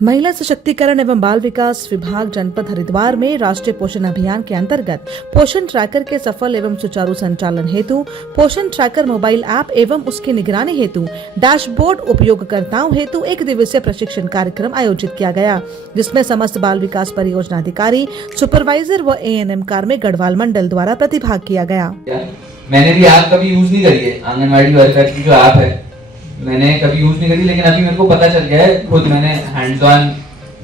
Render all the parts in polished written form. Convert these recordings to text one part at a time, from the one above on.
महिला सशक्तिकरण एवं बाल विकास विभाग जनपद हरिद्वार में राष्ट्रीय पोषण अभियान के अंतर्गत पोषण ट्रैकर के सफल एवं सुचारू संचालन हेतु पोषण ट्रैकर मोबाइल ऐप एवं उसकी निगरानी हेतु डैशबोर्ड उपयोगकर्ताओं हेतु एक दिवसीय प्रशिक्षण कार्यक्रम आयोजित किया गया, जिसमें समस्त बाल विकास परियोजना अधिकारी, सुपरवाइजर व ANM कार्मिक गढ़वाल मंडल द्वारा प्रतिभाग किया गया। मैंने भी ऐप कभी यूज नहीं करी है, आंगनवाड़ी वर्कर की जो ऐप है मैंने कभी यूज नहीं करी, लेकिन अभी मेरे को पता चल गया है, खुद मैंने हैंड्स ऑन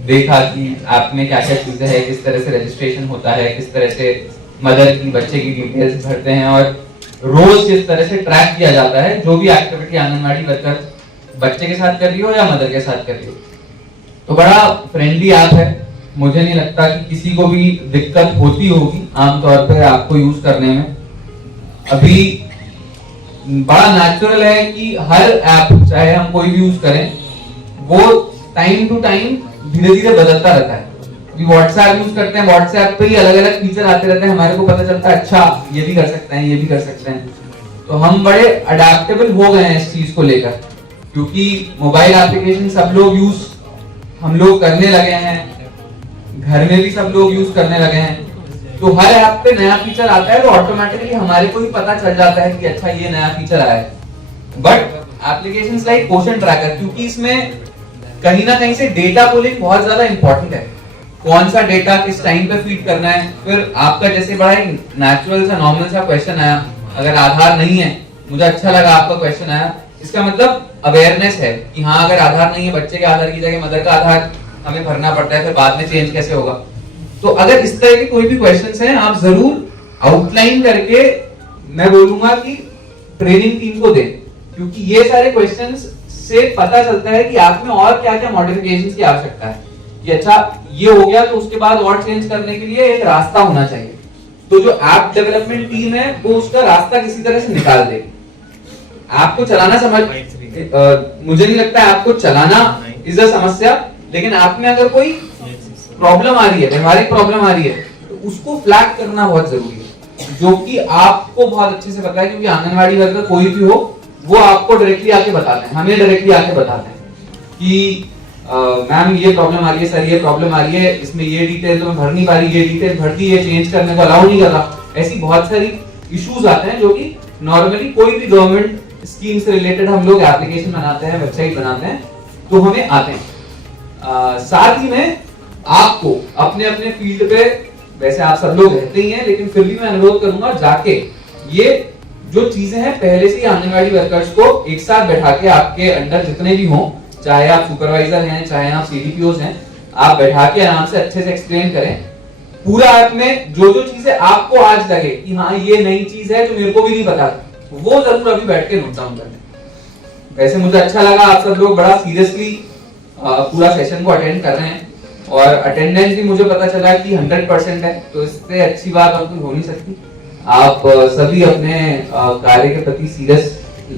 देखा कि ऐप में क्या क्या चीजें हैं, किस तरह से रजिस्ट्रेशन होता है, किस तरह से मदर की बच्चे की डिटेल्स भरते हैं और रोज किस तरह से ट्रैक किया जाता है जो भी एक्टिविटी आंगनवाड़ी वर्कर बच्चे के साथ कर रही हो या मदर के साथ कर रही हो। तो बड़ा फ्रेंडली ऐप है, मुझे नहीं लगता कि किसी को भी दिक्कत होती होगी आमतौर पर आपको यूज करने में। अभी बड़ा नेचुरल है कि हर ऐप चाहे हम कोई भी यूज करें वो टाइम टू टाइम धीरे धीरे बदलता रहता है। अभी व्हाट्सएप यूज करते हैं, व्हाट्सएप पे ही अलग अलग फीचर आते रहते हैं, हमारे को पता चलता है अच्छा ये भी कर सकते हैं, ये भी कर सकते हैं। तो हम बड़े अडेप्टेबल हो गए हैं इस चीज को लेकर, क्योंकि मोबाइल एप्लीकेशन सब लोग यूज हम लोग करने लगे हैं, घर में भी सब लोग यूज करने लगे हैं। तो हर ऐप पे नया फीचर आता है तो ऑटोमेटिकली हमारे को ही पता चल जाता है कि अच्छा ये नया फीचर आया है। बट एप्लीकेशंस लाइक पोषण ट्रैकर, क्योंकि इसमें कहीं ना कहीं से डेटा पुलिंग बहुत ज्यादा इंपॉर्टेंट है, कौन सा डेटा किस टाइम पे फीड करना है। फिर आपका जैसे बड़ा नेचुरल सा नॉर्मल सा क्वेश्चन आया, अगर आधार नहीं है, मुझे अच्छा लगा आपका क्वेश्चन आया, इसका मतलब अवेयरनेस है कि हाँ अगर आधार नहीं है, बच्चे के आधार की जगह मदर का आधार हमें भरना पड़ता है, फिर बाद में चेंज कैसे होगा। तो अगर इस तरह के कोई भी क्वेश्चंस हैं, आप जरूर आउटलाइन करके मैं बोलूंगा कि ट्रेनिंग टीम को दें, क्योंकि ये सारे क्वेश्चंस से पता चलता है कि आप में और क्या क्या मॉडिफिकेशंस की आवश्यकता है कि अच्छा ये हो गया तो उसके बाद और चेंज करने के लिए एक रास्ता होना चाहिए। तो जो ऐप डेवलपमेंट टीम है वो उसका रास्ता किसी तरह से निकाल दे। ऐप को चलाना मुझे नहीं लगता ऐप को चलाना इज अ समस्या, लेकिन ऐप में अगर कोई प्रॉब्लम आ रही है, व्यवहारिक प्रॉब्लम आ रही है, तो उसको फ्लैग करना बहुत जरूरी है, जो कि आपको बहुत अच्छे से पता है, क्योंकि आंगनवाड़ी वर्कर कोई भी हो वो आपको डायरेक्टली आके बताते हैं, हमें डायरेक्टली आके बताते हैं कि मैम ये प्रॉब्लम आ रही है, सर ये प्रॉब्लम आ रही है, इसमें ये डिटेल तो मैं भर नहीं पा रही, ये डिटेल भर दी है, चेंज करने को अलाउ नहीं कर रहा। ऐसी बहुत सारी इश्यूज आते हैं जो कि नॉर्मली कोई भी गवर्नमेंट स्कीम से रिलेटेड हम लोग एप्लीकेशन बनाते हैं, वेबसाइट बनाते हैं, तो हमें आते हैं। साथ ही में आपको अपने अपने फील्ड पे, वैसे आप सब लोग रहते ही हैं, लेकिन फिर भी मैं अनुरोध करूंगा जाके ये जो चीजें हैं पहले से ही आंगनवाड़ी वर्कर्स को एक साथ बैठा के, आपके अंडर जितने भी हों, चाहे आप सुपरवाइजर हैं, चाहे आप CDPOs हैं, आप बैठा के आराम से अच्छे से एक्सप्लेन करें पूरा ऐप में जो जो चीजें आपको आज लगे कि हाँ ये नई चीज है जो मेरे को भी नहीं पता, वो जरूर अभी बैठ के नोट डाउन करें। वैसे मुझे अच्छा लगा आप सब लोग बड़ा सीरियसली पूरा सेशन को अटेंड कर रहे हैं और अटेंडेंस भी मुझे पता चला कि 100% है, तो इससे अच्छी बात और कोई हो नहीं सकती। आप सभी अपने कार्य के प्रति सीरियस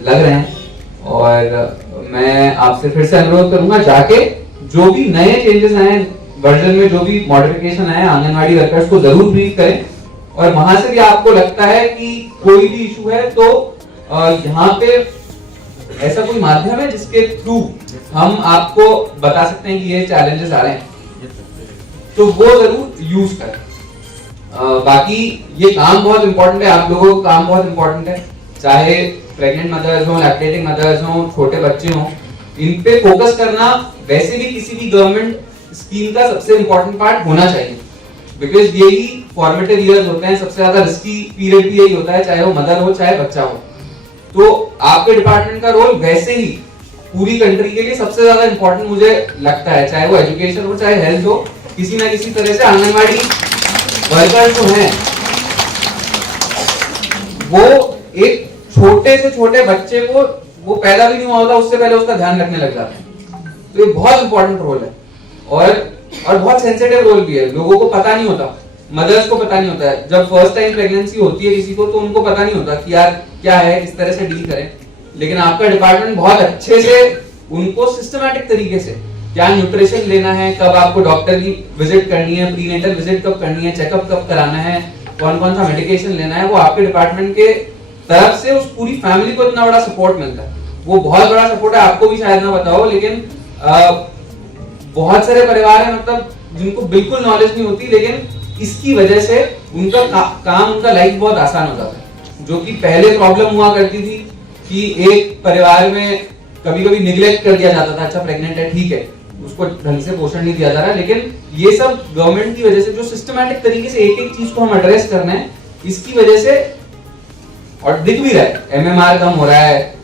लग रहे हैं और मैं आपसे फिर से अनुरोध करूंगा जाके जो भी नए चेंजेस आए वर्जन में, जो भी मॉडिफिकेशन आए, आंगनवाड़ी वर्कर्स को जरूर ब्रीफ करें। और वहां से भी आपको लगता है कि कोई भी इशू है तो यहाँ पे ऐसा कोई माध्यम है जिसके थ्रू हम आपको बता सकते हैं कि ये चैलेंजेस आ रहे हैं, तो वो जरूर यूज करें। बाकी ये काम बहुत इंपॉर्टेंट है, आप लोगों का काम बहुत इंपॉर्टेंट है, चाहे प्रेग्नेंट मदर्स हो, लैक्टेटिंग मदर्स हो, छोटे बच्चे हो, इन पे फोकस करना वैसे भी किसी भी गवर्नमेंट स्कीम का सबसे इंपॉर्टेंट पार्ट होना चाहिए, बिकॉज यही फॉर्मेटिव ईयर्स होते हैं, सबसे ज्यादा रिस्की पीरियड भी यही होता है, चाहे वो मदर हो चाहे बच्चा हो। तो आपके डिपार्टमेंट का रोल वैसे ही पूरी कंट्री के लिए सबसे ज्यादा इंपॉर्टेंट मुझे लगता है, चाहे वो एजुकेशन हो चाहे हेल्थ हो, किसी ना किसी तरह से आंगनवाड़ी वर्कर जो हैं वो एक छोटे से छोटे बच्चे को, वो पैदा भी नहीं हुआ होता उससे पहले उसका ध्यान रखने लग जाते हैं। तो ये बहुत इंपॉर्टेंट रोल है और बहुत सेंसिटिव रोल भी है, लोगों को पता नहीं होता, मदर्स को पता नहीं होता है। जब फर्स्ट टाइम प्रेगनेंसी होती है किसी को तो उनको पता नहीं होता कि यार क्या है, किस तरह से डील करें, लेकिन आपका डिपार्टमेंट बहुत अच्छे से उनको सिस्टमैटिक तरीके से क्या न्यूट्रिशन लेना है, कब आपको डॉक्टर की विजिट करनी है, प्रीनेटल विजिट कब करनी है, चेकअप कब कराना है, कौन कौन सा मेडिकेशन लेना है, वो आपके डिपार्टमेंट के तरफ से उस पूरी फैमिली को इतना बड़ा सपोर्ट मिलता है। वो बहुत बड़ा सपोर्ट है, आपको भी शायद ना बताओ, लेकिन बहुत सारे परिवार हैं मतलब जिनको बिल्कुल नॉलेज नहीं होती, लेकिन इसकी वजह से उनका काम, उनका लाइफ बहुत आसान हो जाता है। जो कि पहले प्रॉब्लम हुआ करती थी कि एक परिवार में कभी कभी निग्लेक्ट कर दिया जाता था, अच्छा प्रेग्नेंट है ठीक है, उसको ढंग से पोषण नहीं दिया जा रहा, लेकिन ये सब गवर्नमेंट की वजह से जो सिस्टमैटिक तरीके से एक एक चीज को हम एड्रेस करना है, इसकी वजह से, और दिख भी रहा है, एमएमआर कम हो रहा है,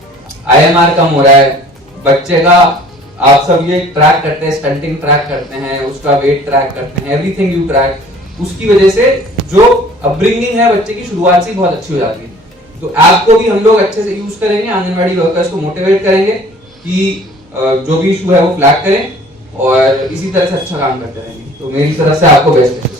आईएमआर कम हो रहा है, बच्चे का आप सब ये ट्रैक करते हैं, स्टंटिंग ट्रैक करते हैं, उसका वेट ट्रैक करते हैं, एवरीथिंग यू ट्रैक, उसकी वजह से जो अपब्रिंगिंग है बच्चे की शुरुआत से बहुत अच्छी हो जाती है। तो ऐप को भी हम लोग अच्छे से यूज करेंगे, आंगनवाड़ी वर्कर्स को मोटिवेट करेंगे कि जो भी इशू है वो फ्लैग करें और इसी तरह से अच्छा काम करते रहेंगे। तो मेरी तरफ से आपको बेस्ट है।